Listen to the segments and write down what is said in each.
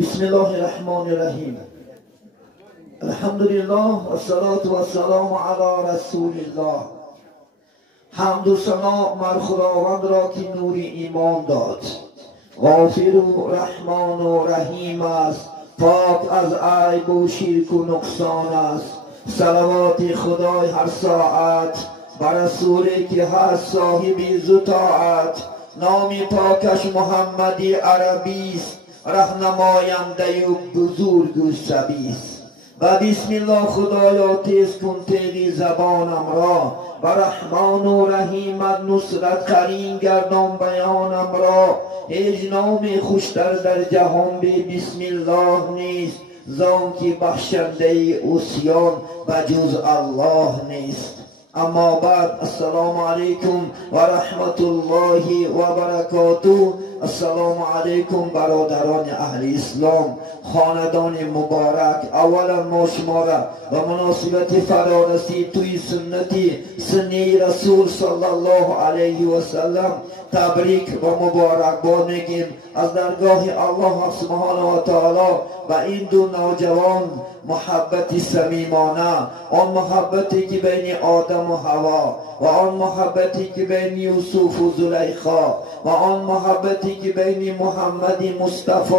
بسم الله الرحمن الرحیم. الحمدلله و الصلاة و السلام علی رسول الله. حمد و ثنا مر خداوند را که نور ایمان داد، غافر و رحمان و رحیم است، پاک از عیب و شرک و نقصان است. صلوات خدای هر ساعت بر رسولی که هست صاحب عز و طاعت. نام پاکش محمدی عربی است، رهنماینده و بزرگ و سبی است. و بسم الله خدایا تیز کن تیغ زبانم را، و رحمان و رحیمت نصرت قرین گردان بیانم را. هیچ نام خوشتر در جهان به بسم الله نیست، زان که بخشنده عصیان بجز الله نیست. اما بعد، السلام علیکم و رحمت الله و برکاته. السلام علیکم برادران اهل اسلام، خاندان مبارک. اولا ما شما را و مناسبت فرارسی توی سنی رسول صلی الله علیه و سلم تبریک و مبارکباد میگیم از درگاه الله سبحانه و تعالی. و این دو نوجوان محبت صمیمانه، آن محبتی که بین آدم و حوا، و آن محبتی که بین یوسف و زلیخا، و آن محبتی که بین محمد مصطفی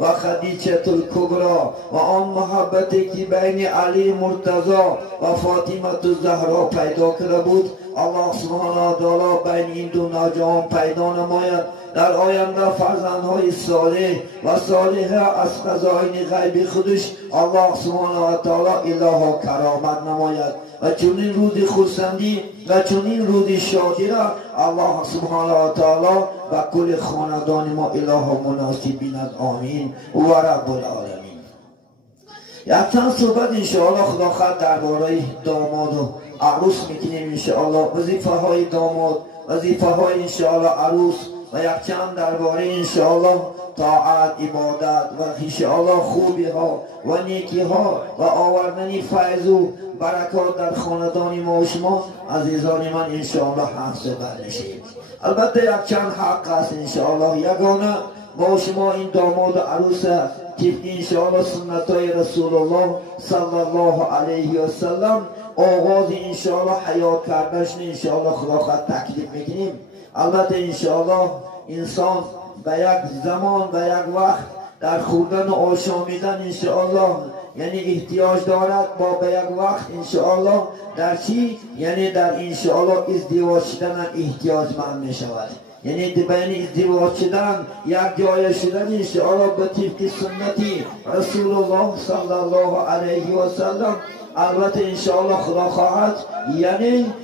و خدیجه الکبری، و آن محبتی که بین علی مرتضی و فاطمه الزهرا پیدا کرده بود، الله سبحانه و تعالی بین این دو نوجوان پیدا نماید. در آینده فرزندهای صالح و صالحه از خزائن غیب خودش الله سبحانه و تعالی اله کرامت نماید. و چنین روز خرسندی و چنین روز شادی را الله سبحانه و تعالی و کل خاندان ما اله مناسب بیند. آمین و رب العالمین. یک چند صحبت انشاءالله خدا خواهد درباره داماد و عروس میکنیم انشاءالله. وظیفه های داماد، وظیفه های انشاءالله عروس، و یک چند درباره انشاءالله طاعت، عبادت و انشاءالله خوبی ها و نیکی ها و آوردن فیض و برکات در خاندان ما و شما عزیزان من انشاءالله حق صحبت نشیم. البته یک چند حق است انشاءالله. یگانه ما شما این داماد و عروس طبق انشاءالله سنت های رسول الله صلی الله علیه و سلم آغاز انشاءالله حیات کردنش انشاءالله خدا خواهد تکلیف میکنیم. البته انشاءالله انسان به یک زمان و یک وقت در خوردن و آشامیدن انشاءالله یعنی احتیاج دارد، با به یک وقت انشاءالله در چی؟ یعنی در انشاءالله ازدواج شدن احتیاجمند می شود. یعنی بین ازدواج شدن یک جای شدن انشاءالله به طبق سنتی رسول الله صلی الله علیه و سلم. البته انشاءالله خدا خواهد یعنی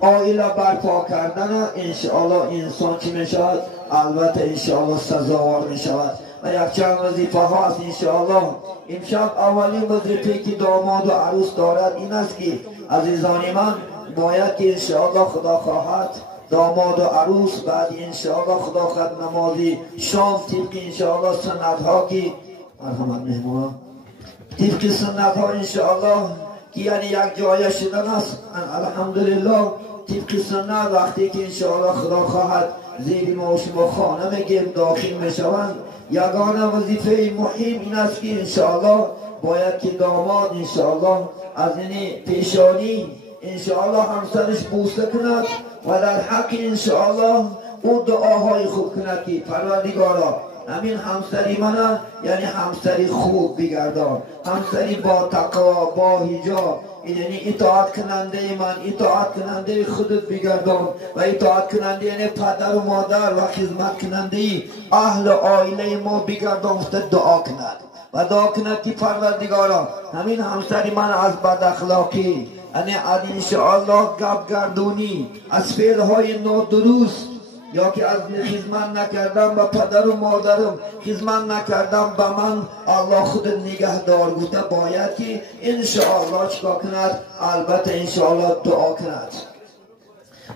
عائله برپا کردن انشاءالله انسان چی می شود؟ البته انشاءالله سزاوار می شود. و یک چند وظیفه ها است انشاءالله. امشب اولین وظیفه که داماد و عروس دارد این است که عزیزان من باید که انشاءالله خدا خواهد داماد و عروس بعد انشاءالله خدا خواهد نمازی شام طبق انشاءالله سنت ها که مرحمت مهمان طبق سنت ها انشاءالله که یعنی یک جای شدن است. الحمدلله طبق سنت وقتی که انشاءالله خدا خواهد زیر ما و شما خانه میگیم داخل میشوند، یگانه وظیفه مهم این است که انشاءالله باید که داماد انشاءالله از این پیشانی انشاءالله همسرش بوسه کند و در حق انشاءالله او دعاهای خوب کند که پروردگارا همین همسری من یعنی همسری خوب بگردان، همسری با تقوا با حجاب، یعنی اطاعت کننده من، اطاعت کننده خودت بگردان و اطاعت کننده یعنی پدر و مادر و خدمت کننده اهل عائله ما بگردان. دعا کند و دعا کند که پروردگارا همین همسری من از بد اخلاقی یعنی از انشاءالله گپ گردونی، از فعلهای نادرست یا که از خدمت نکردم به پدر و مادرم، خدمت نکردم به من، الله خود نگهدار بوده. باید که انشاءالله چکا کند؟ البته انشاءالله دعا کند.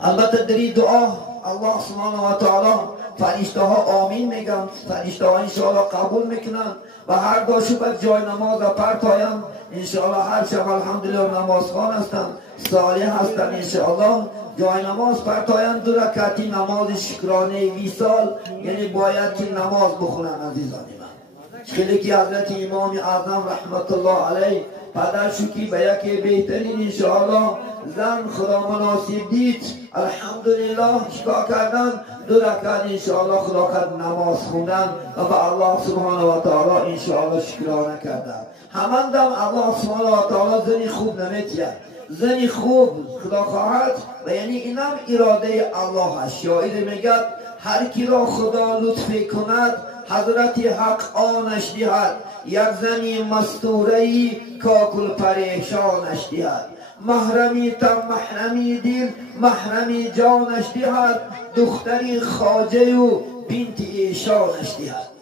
البته در این دعا الله سبحانه و تعالی فرشته ها آمین میگن، فرشته ها انشاءالله قبول میکنن و هر دو شب جای نماز پرتایم انشاءالله هر شب الحمدلله نمازخوان هستن، صالح هستن انشاءالله جای نماز پرتایم. 2 رکعتی نماز شکرانه ویصال یعنی باید که نماز بخونن عزیزان من. خیلی که حضرت امام اعظم رحمت الله علیه پدرشو که به یکی بهترین انشاءالله زن خدا مناسب دید الحمدلله چیکار کردن 2 رکعت انشاءالله خدا کرد نماز خوندن و به الله سبحانه و تعالی انشاءالله شکرانه کردن هماندم الله سبحانه و تعالی زنی خوب نمیتید زنی خوب خدا خواهد و یعنی اینم اراده الله هست شاعر میگد هر کی را خدا لطفی کند حضرت حق آنش دهد یک زنی مستورهی کاکل پریشانش دهد محرمی تم محرمی دل محرمی جانش دهد دختری خواجه و بنت ایشانش دهد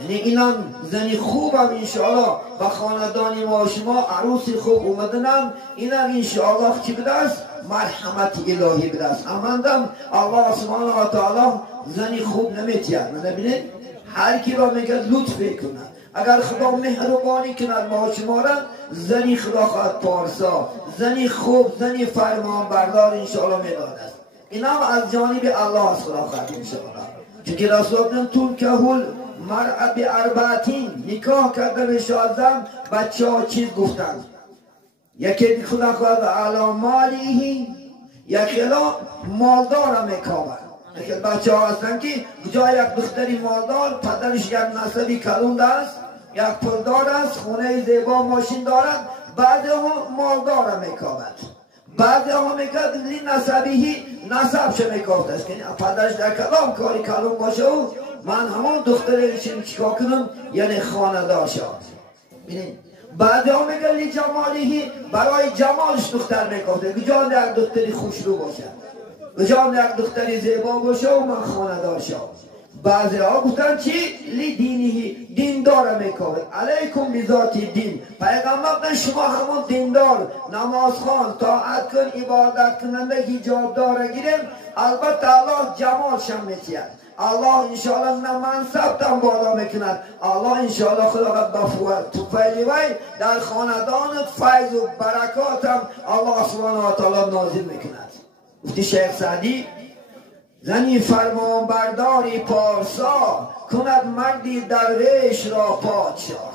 یعنی اینم زنی خوبم انشاءالله و خاندانی ما شما عروسی خوب اومدنم اینم انشاءالله چی بدست مرحمت الهی بدست اماندم الله سبحانه و تعالی زنی خوب نمیتید ببینید هر کی را میگه لطف کند اگر خدا مهربانی کند ما شما را زنی خدا خواهد پارسا زنی خوب زنی فرمان بردار انشاءالله میداد است اینم از جانب الله از خدا خواهد انشاءالله چونکه رسول الله تنکهول مرأة باربعتین نکاح کردن شازم بچه ها چیز گفتند یکی خدا خواهد علی مالیه یکی مالدار میکاوند یکی بچه ها هستن که جای یک دختری مالدار پدرش یک نسبی کلوند است یک پولدار است خونه زیبا ماشین دارد بعد ها مالدار میکاوند بعد ها میگد لی نسبی نسبش میکافت است که پدرش در کلام کاری کلون باشه و من همون دخترشم چیکار کنم یعنی خاندار شد ببینید بعد ها میگه لی جمالی برای جمالش دختر میکافته بجان یک دختری خوشرو باشه بجان یک دختری زیبا باشه و من خاندار شد بعضی ها گفتن چی؟ لی دینی دیندار میکافت علیکم بذات دین پیغمبر شما همون دیندار نماز خوان طاعت کن عبادت کننده حجاب داره گیریم البته الله جمالشم میتید الله انشاءالله نه منصبتم بالا میکند الله انشاءالله خدا قد تو فیلی وی در خاندانت فیض و برکاتم الله سبحانه و تعالی نازل میکند گفتی شیخ سعدی زنی فرمان برداری پارسا کند مردی درویش را پادشاه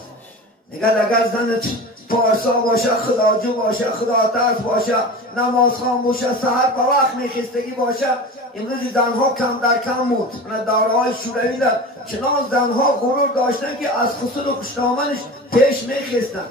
نگه اگر زنت پارسا باشه خداجو باشه خدا ترس باشه نماز خوان باشه سحر با وقت میخستگی باشه امروز زنها کم در کم بود دورهای شوروی در چنان زنها غرور داشتن که از خسر و خوشنامنش پیش میخستن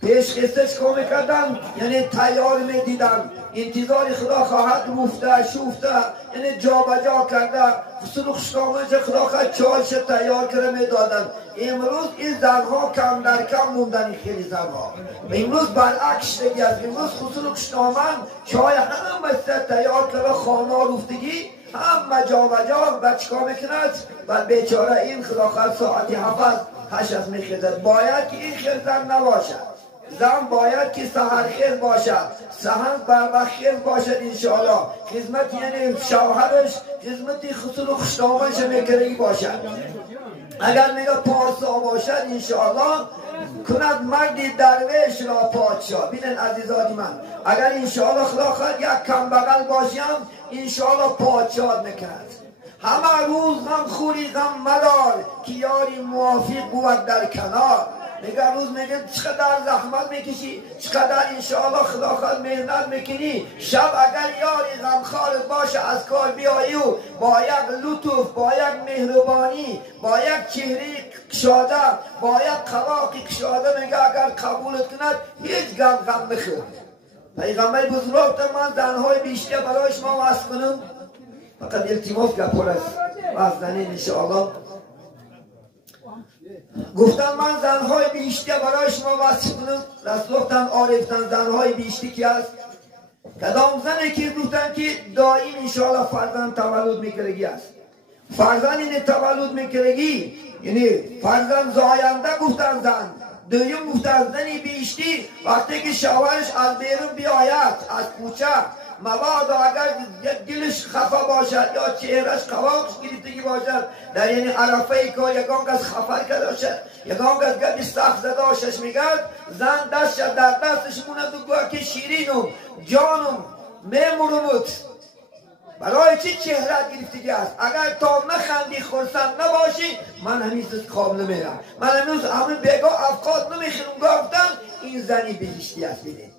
پیش خسته چکا میکردن یعنی تیار میدیدن انتظار خدا خواهد رفته شوفته یعنی جا بجا کرده خسر و خوشنامنش خدا خواهد چایش تیار کرده میدادن امروز این زنها کم در کم موندن خیلی زنها امروز برعکس دیگه است امروز خسر و خوشنامن چای هم بسته تیار کرده خانه رفتگی هم جا بجا و چکا میکند و بیچاره این خدا خواهد ساعتی 7-8 از میخیزد باید که این خیزن نباشد زن باید که سحرخیز باشد سحر بربخیز باشد انشاءالله خدمت یعنی شوهرش خدمتی خسر و خوشنامش میکرگی باشد اگر میگه پارسا باشد انشاءالله کند مردی درویش را پادشاه بینن عزیزانی من اگر انشاءالله خدا خواهد یک کم بغل باشیم انشاءالله پادشاه میکند همه روز غم خوری غم مدار که یاری موافق بود در کنار میگه روز میگه چقدر زحمت میکشی چقدر انشاءالله خدا خواهد مهنت میکنی شب اگر یاری غمخوارت باشه از کار بیایی و با یک لطف با یک مهربانی با یک چهره کشاده با یک قواقی کشاده میگه اگر قبولت کند هیچ غم بخور پیغمبر بزرگ من زنهای بیشتر برای شما وصف کنم فقط التماس گپور است وزنین انشاءالله گفتم من زنهای بیشتر برای شما وصف کنم رسولتن عارفتن زنهای بیشتر کی است کدام زنی که گفتن که دائم انشاءالله فرزند تولد میکرگی است فرزند این تولد میکرگی یعنی فرزند زاینده گفتن زن دویم گفتن زنی بیشتر وقتی که شوهرش از بیرون بیاید از کوچه مبادا اگر دلش خفه باشد یا چهرش قواقش گرفتگی باشد در یعنی عرفه ای که یکان کس خفه کرده باشد یکان کس گبی سخت زده باشش میگد زن دستش در دستش مونه دو گوه که شیرینم جانم میمورمت برای چی چهرت گرفتگی است؟ اگر تا نخندی خرسند نباشی من همیشه خواب نمیرم، من هنوز همه بگاه افقاد نمیخونم. گفتن این زنی بهشتی است. ببین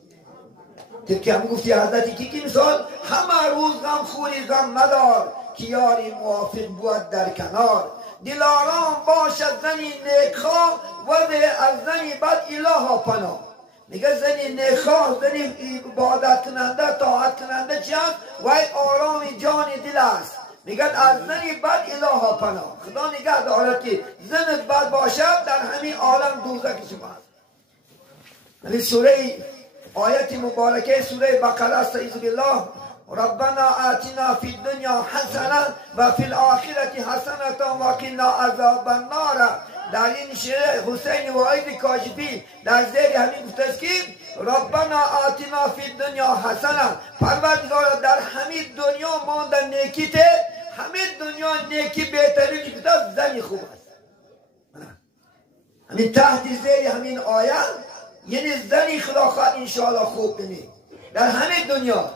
که هم گفتی حضرت کی مثال همه روز غم خوری غم ندار که یاری موافق بود در کنار. دلارام باشد زنی نیکخواه و از زنی بد اله پناه. میگه زنی نیکخواه زنی عبادت کننده طاعت کننده چی است؟ و آرام جان دل است. میگه از زنی بد اله پناه. خدا نگه دارد که زنت بد باشد در همین عالم دوزخ شما است. این سوره آیت مبارکه سوره بقره است. اعوذ بالله ربنا آتنا فی الدنیا حسنه و فی الاخره حسنه و قنا عذاب النار. در این شعر حسین واعظ کاشفی در زیر همین گفته است که ربنا آتنا فی الدنیا حسنه، پروردگار در همین دنیا ما در نیکیت، همین دنیا نیکی بهترین که زنی خوب است. همین تحت زیر همین آیه یعنی زنی خدا خواهد انشاءالله خوب کنید در همین دنیا.